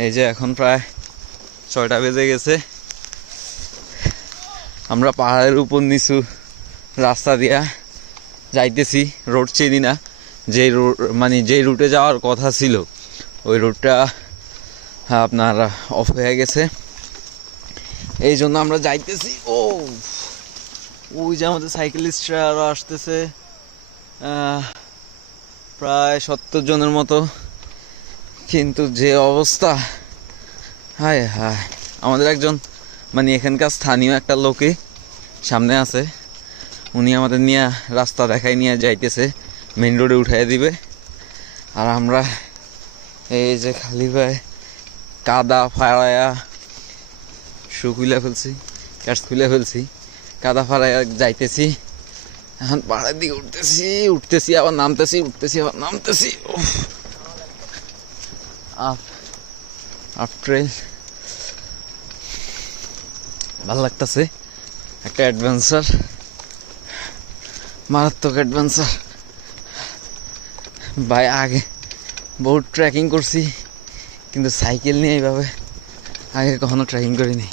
এই যে এখন প্রায় 6টা বেজে গেছে। আমরা পাহাড়ের উপর নিচু রাস্তা দিয়া যাইতেছি। রোড চিনি না, যেই রুটে যাওয়ার কথা ছিল ওই রুটটা আপনার অফ হয়ে গেছে, এই জন্য আমরা যাইতেছি। ওই যে আমাদের সাইকেলিস্টরা আরও আসতেছে, প্রায় 70 জনের মতো। কিন্তু যে অবস্থা, হায় হায়। আমাদের একজন এখানকার স্থানীয় একটা লোকে সামনে আছে, উনি আমাদের নিয়ে রাস্তা দেখাই নিয়ে যাইতেছে, মেন রোডে উঠাই দিবে। আর আমরা এই যে খালি পায়ে কাদা ফাড়ায়া শু খুলে ফেলছি, ক্যাটস খুলে ফেলছি, কাদা ফাড়ায়া যাইতেছি। এখন পাহাড়ের দিকে উঠতেছি আবার নামতেছি, আবার নামতেছি। আপ ট্রেল ভাল লাগতেছে, একটা অ্যাডভেঞ্চার, মারাত্মক অ্যাডভেঞ্চার ভাই। আগে বহুত ট্রেকিং করছি, কিন্তু সাইকেল নিয়ে এইভাবে আগে কখনো ট্রেকিং করিনি।